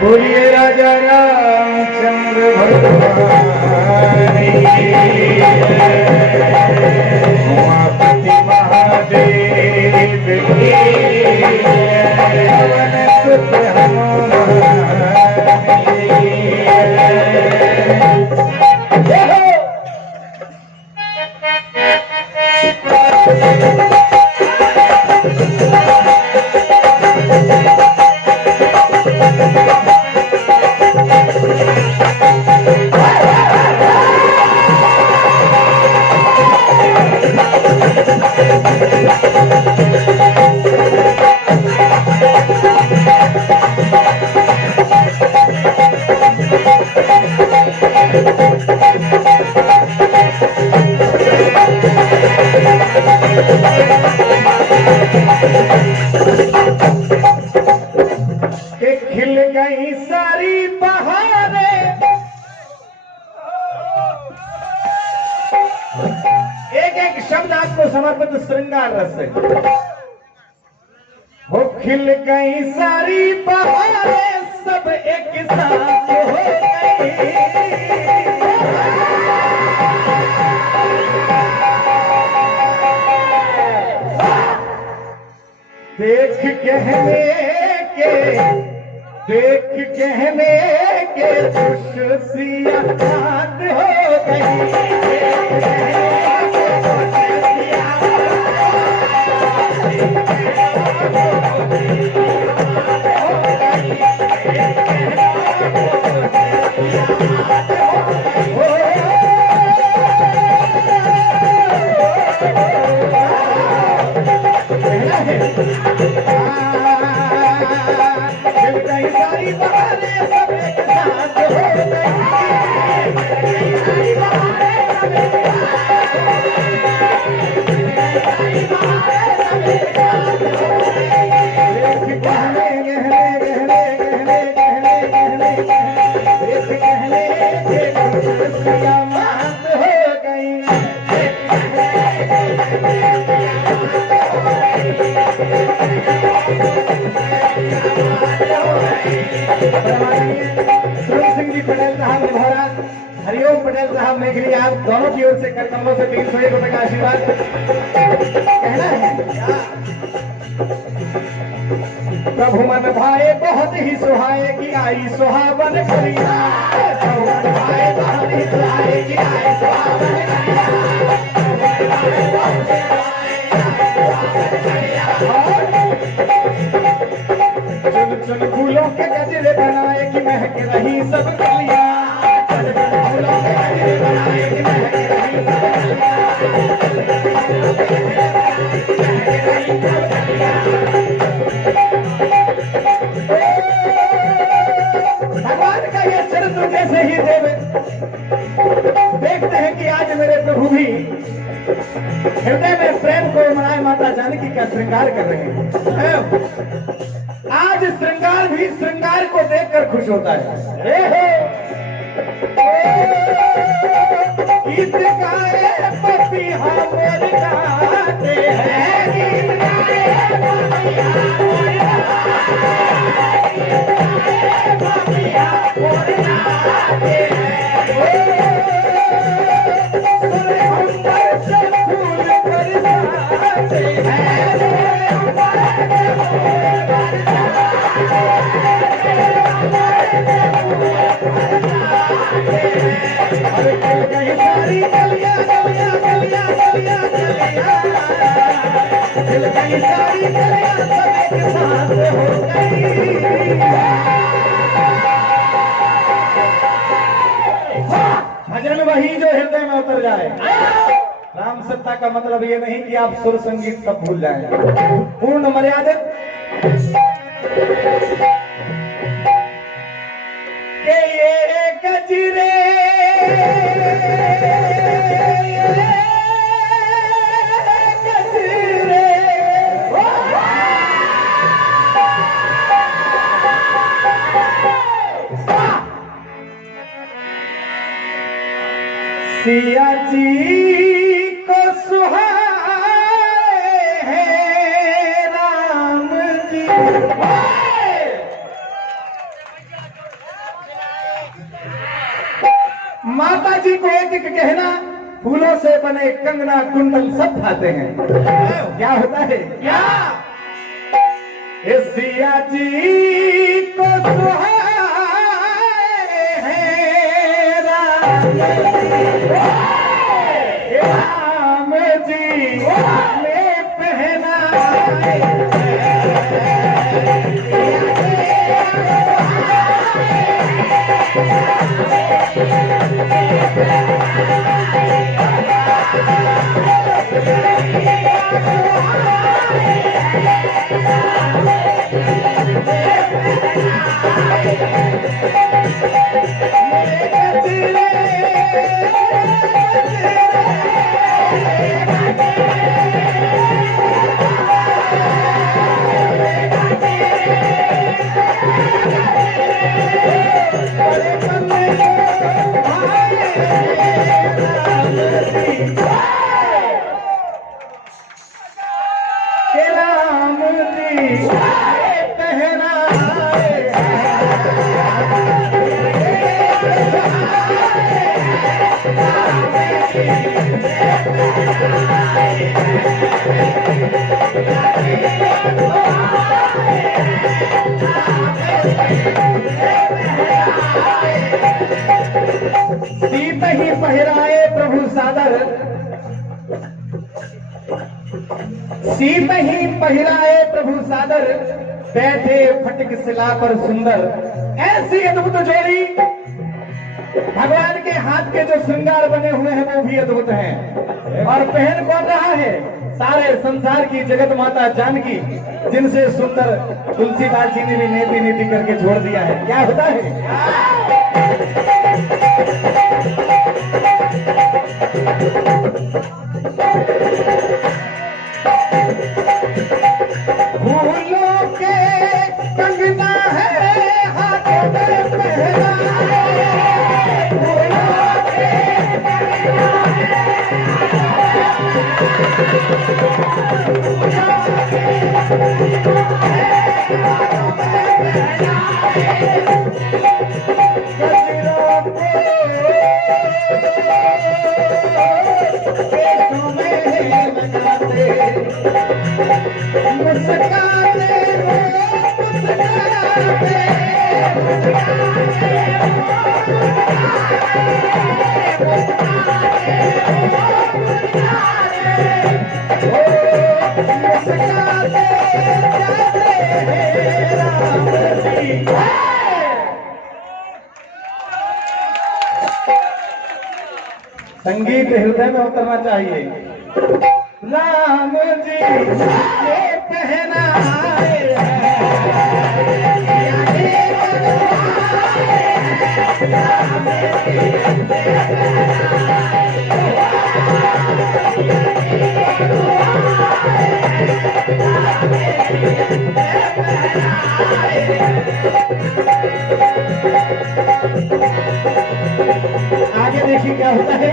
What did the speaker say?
बोलिए राजा रामचंद्र भगवान उमापति महादेव की पवन सुत खिल गई सारी बहारें। एक एक शब्द आपको समर्पित श्रृंगार रस से। हो खिल गई सारी बहारें सब एक साथ हो गई। देख कहने के खुशियाँ बात हो गई। सारी बहारें सब एक साथ हो गई। सिंह जी पटेल साहब निभौरा, हरिओम पटेल साहब मेघली, आप दोनों की ओर से कर कमलों से 301 रुपए का आशीर्वाद कहना है। प्रभु मन भाए बहुत ही सुहाए कि आई सुहावन कलिया। प्रभु मन भाए बहुत ही सुहाए कि आई सुहावन चुन चुन फूलों के गजरे बनाए कि महक रही सब कलियां। चुन चुन फूलों के गजरे बनाए कि महक रही सब कलियां। भगवान का ये चरित्र जैसे ही देखते हैं कि आज मेरे प्रभु भी हृदय में प्रेम को मनाए माता जानकी का श्रृंगार कर रहे हैं। आज श्रृंगार भी श्रृंगार को देखकर खुश होता है। गीत गाए पपिया मोर गाते हैं। गीत गाए पपिया मोर गाते हैं। भजन वही जो हृदय में उतर जाए। राम सत्ता का मतलब ये नहीं कि आप सुर संगीत सब भूल जाएं। पूर्ण मर्यादित के ये गजरे सिया जी को सुहाए हैं राम जी। माता जी को एक एक कहना, फूलों से बने कंगना कुंडल सब खाते हैं। क्या होता है क्या? सिया जी को सुहाए हैं राम जी ने पहना सीत ही पहिराए प्रभु सादर, सीत ही पहिराए प्रभु सादर, बैठे फटक शिला पर सुंदर। ऐसी अद्भुत जोड़ी, भगवान के हाथ के जो श्रृंगार बने हुए हैं वो भी अद्भुत हैं। और पहन कौन रहा है? सारे संसार की जगत माता जानकी, जिनसे सुंदर तुलसीदास जी ने भी नीति नीति करके छोड़ दिया है। क्या होता है? फूलों के कंगना है हाथों में पहना, फूलों के कंगना संगीत हृदय में उतरना चाहिए। राम जी ने पहना आगे देखिए क्या होता है।